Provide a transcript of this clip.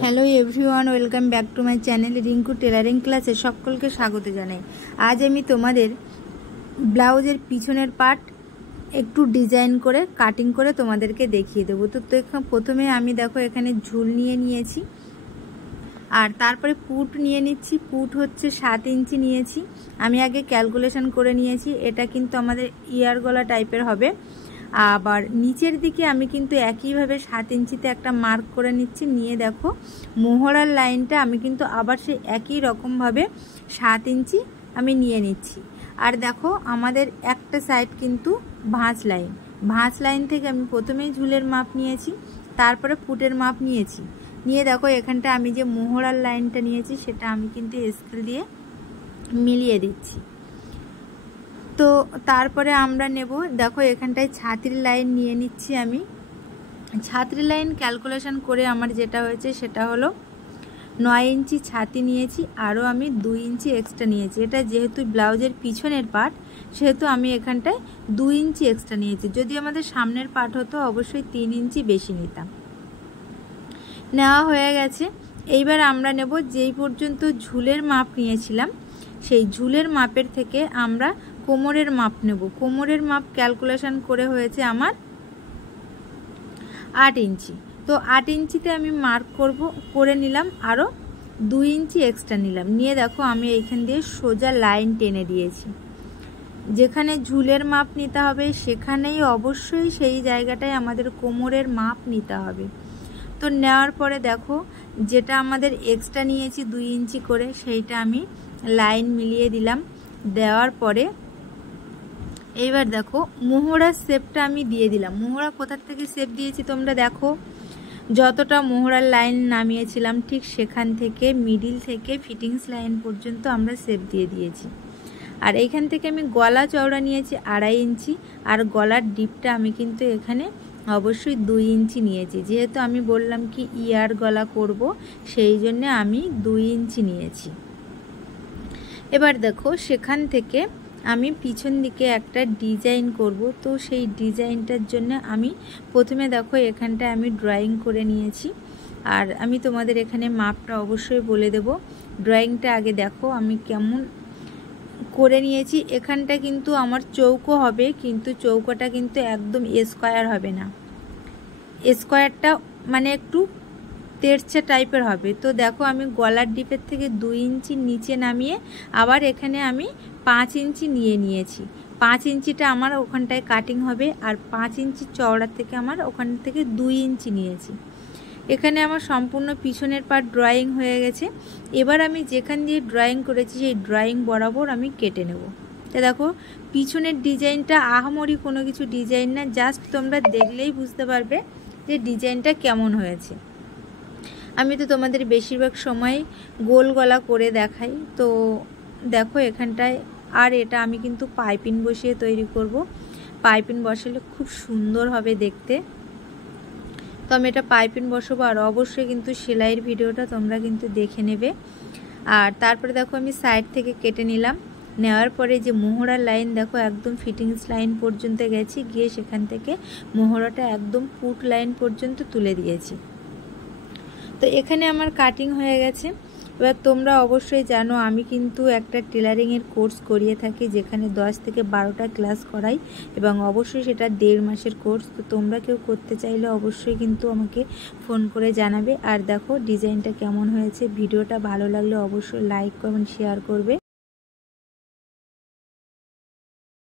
Hello everyone, welcome back to my channel Rinku tailoring ক্লাসে সকলকে স্বাগত জানাই। আজ আমি তোমাদের ব্লাউজের পিছনের পার্ট একটু ডিজাইন করে কাটিং করে তোমাদেরকে দেখিয়ে দেবো। তো প্রথমে আমি দেখো এখানে ঝুল নিয়ে নিয়েছি, আর তারপরে পুট নিয়ে নিচ্ছি। পুট হচ্ছে 7 ইঞ্চি নিয়েছি। আমি আগে ক্যালকুলেশন করে নিয়েছি, এটা কিন্তু আমাদের ইয়ার গলা টাইপের হবে। আবার নিচের দিকে আমি কিন্তু একইভাবে 7 ইঞ্চিতে একটা মার্ক করে নিচ্ছি। নিয়ে দেখো মোহরার লাইনটা আমি কিন্তু আবার সেই একই রকমভাবে 7 ইঞ্চি আমি নিয়ে নিচ্ছি। আর দেখো আমাদের একটা সাইড কিন্তু ভাঁজ লাইন থেকে আমি প্রথমেই ঝুলের মাপ নিয়েছি, তারপরে পুটের মাপ নিয়েছি। নিয়ে দেখো এখানটা আমি যে মোহরার লাইনটা নিয়েছি সেটা আমি কিন্তু স্কেল দিয়ে মিলিয়ে দিচ্ছি। তো তারপরে আমরা নেব, দেখো এখানটায় ছাতির লাইন নিয়ে নিচ্ছি। আমি ছাতির লাইন ক্যালকুলেশন করে আমার যেটা হয়েছে সেটা হলো 9 ইঞ্চি ছাতি নিয়েছি, আরও আমি 2 ইঞ্চি এক্সট্রা নিয়েছি। এটা যেহেতু ব্লাউজের পিছনের পার্ট সেহেতু আমি এখানটায় 2 ইঞ্চি এক্সট্রা নিয়েছি। যদি আমাদের সামনের পার্ট হতো অবশ্যই 3 ইঞ্চি বেশি নিতাম। নেওয়া হয়ে গেছে। এইবার আমরা নেব যেই পর্যন্ত ঝুলের মাপ নিয়েছিলাম সেই ঝুলের মাপের থেকে আমরা কোমরের মাপ নেব। কোমরের মাপ ক্যালকুলেশন করে হয়েছে আমার 8 ইঞ্চি। তো 8 ইঞ্চিতে আমি মার্ক করে নিলাম, আরও 2 ইঞ্চি এক্সট্রা নিলাম। নিয়ে দেখো আমি এইখান দিয়ে সোজা লাইন টেনে দিয়েছি। যেখানে ঝুলের মাপ নিতে হবে সেখানেই অবশ্যই সেই জায়গাটায় আমাদের কোমরের মাপ নিতে হবে। তো নেওয়ার পরে দেখো যেটা আমাদের এক্সট্রা নিয়েছি 2 ইঞ্চি করে, সেইটা আমি লাইন মিলিয়ে দিলাম। দেওয়ার পরে এইবার দেখো মোহরার শেপটা আমি দিয়ে দিলাম। মোহরা কোথার থেকে শেপ দিয়েছি তোমরা দেখো, যতটা মোহরার লাইন নামিয়েছিলাম ঠিক সেখান থেকে মিডিল থেকে ফিটিংস লাইন পর্যন্ত আমরা শেপ দিয়ে দিয়েছি। আর এইখান থেকে আমি গলা চওড়া নিয়েছি 2.5 ইঞ্চি, আর গলার ডিপটা আমি কিন্তু এখানে অবশ্যই 2 ইঞ্চি নিয়েছি। যেহেতু আমি বললাম কি ইয়ার গলা করব, সেই জন্য আমি 2 ইঞ্চি নিয়েছি। এবার দেখো সেখান থেকে আমি পিছন দিকে একটা ডিজাইন করব। তো সেই ডিজাইনটার জন্য আমি প্রথমে দেখো এখানটা আমি ড্রয়িং করে নিয়েছি, আর আমি তোমাদের এখানে মাপটা অবশ্যই বলে দেব। ড্রয়িংটা আগে দেখো আমি কেমন করে নিয়েছি। এখানটা কিন্তু আমার চৌকো হবে, কিন্তু চৌকোটা কিন্তু একদম স্কোয়ার হবে না, স্কোয়ারটা মানে একটু তেরছে টাইপের হবে। তো দেখো আমি গলার ডিপের থেকে 2 ইঞ্চি নিচে নামিয়ে আবার এখানে আমি 5 ইঞ্চি নিয়ে নিয়েছি। 5 ইঞ্চিটা আমার ওখানটায় কাটিং হবে, আর 5 ইঞ্চি চওড়ার থেকে আমার ওখান থেকে 2 ইঞ্চি নিয়েছি। এখানে আমার সম্পূর্ণ পিছনের পার্ট ড্রয়িং হয়ে গেছে। এবার আমি যেখান দিয়ে ড্রয়িং করেছি সেই ড্রয়িং বরাবর আমি কেটে নেব। তো দেখো পিছনের ডিজাইনটা আহামরি কোনো কিছু ডিজাইন না, জাস্ট তোমরা দেখলেই বুঝতে পারবে যে ডিজাইনটা কেমন হয়েছে। আমি তো তোমাদের বেশিরভাগ সময় গোল গলা করে দেখাই। তো দেখো এখানটায়, আর এটা আমি কিন্তু পাইপিং বসিয়ে তৈরি করব। পাইপিং বসালে খুব সুন্দর হবে দেখতে। তো আমি এটা পাইপিং বসাবো, আর অবশ্যই কিন্তু সেলাইয়ের ভিডিওটা তোমরা কিন্তু দেখে নেবে। আর তারপরে দেখো আমি সাইড থেকে কেটে নিলাম। নেওয়ার পরে যে মোহরার লাইন দেখো একদম ফিটিংস লাইন পর্যন্ত গেছি, গিয়ে সেখান থেকে মোহরাটা একদম পুট লাইন পর্যন্ত তুলে দিয়েছি। তো এখানে আমার কাটিং হয়ে গেছে। এবার তোমরা অবশ্যই জানো আমি কিন্তু একটা টেলারিংয়ের কোর্স করিয়ে থাকি, যেখানে 10 থেকে 12টা ক্লাস করাই, এবং অবশ্যই সেটা 1.5 মাসের কোর্স। তো তোমরা কেউ করতে চাইলে অবশ্যই কিন্তু আমাকে ফোন করে জানাবে। আর দেখো ডিজাইনটা কেমন হয়েছে। ভিডিওটা ভালো লাগলে অবশ্যই লাইক কমেন্ট শেয়ার করবে।